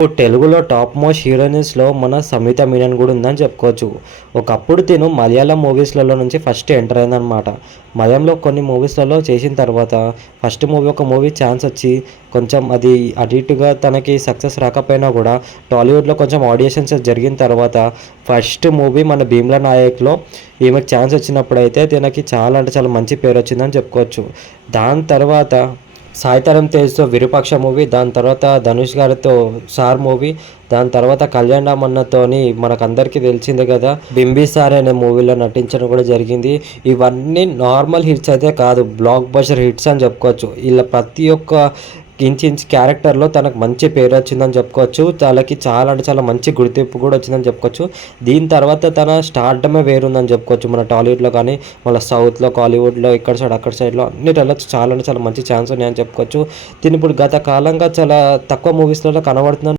ఇప్పుడు తెలుగులో top most హీరోయిన్స్లో మన సమీత మీనన్ కూడా ఉందని చెప్పుకోవచ్చు. ఒకప్పుడు తిను మలయాళం మూవీస్లలో నుంచి ఫస్ట్ ఎంటర్ అయిందనమాట. మలయాళంలో కొన్ని మూవీస్లలో చేసిన తర్వాత ఫస్ట్ మూవీ ఒక మూవీ ఛాన్స్ వచ్చి కొంచెం అది అటు ఇటుగా తనకి సక్సెస్ రాకపోయినా కూడా టాలీవుడ్లో కొంచెం ఆడిషన్స్ జరిగిన తర్వాత ఫస్ట్ మూవీ మన భీమ్లా నాయక్లో ఈమెకు ఛాన్స్ వచ్చినప్పుడు అయితే తనకి చాలా అంటే చాలా మంచి పేరు వచ్చిందని చెప్పుకోవచ్చు. దాని తర్వాత సాయితరం తేజ్తో విరూపాక్ష మూవీ, దాని తర్వాత ధనుష్ గారితో సార్ మూవీ, దాని తర్వాత కళ్యాణ్ రామన్నతోని మనకందరికీ తెలిసిందే కదా బింబిసార్ అనే మూవీలో నటించడం కూడా జరిగింది. ఇవన్నీ నార్మల్ హిట్స్ అయితే కాదు, బ్లాక్ బస్టర్ హిట్స్ అని చెప్పుకోవచ్చు. ఇలా ప్రతి ఒక్క ఇంచ్ క్యారెక్టర్లో తనకు మంచి పేరు వచ్చిందని చెప్పుకోవచ్చు. తనకి చాలా అంటే చాలా మంచి గుర్తింపు కూడా వచ్చిందని చెప్పుకోవచ్చు. దీని తర్వాత తన స్టార్డమే వేరుందని చెప్పుకోవచ్చు. మన టాలీవుడ్లో కానీ మళ్ళీ సౌత్లో, కాలీవుడ్లో, ఇక్కడ సైడ్ అక్కడ సైడ్లో అన్నిటిలో చాలా అంటే చాలా మంచి ఛాన్స్ ఉన్నాయని చెప్పుకోవచ్చు. దీని ఇప్పుడు గత కాలంగా చాలా తక్కువ మూవీస్లలో కనబడుతుందని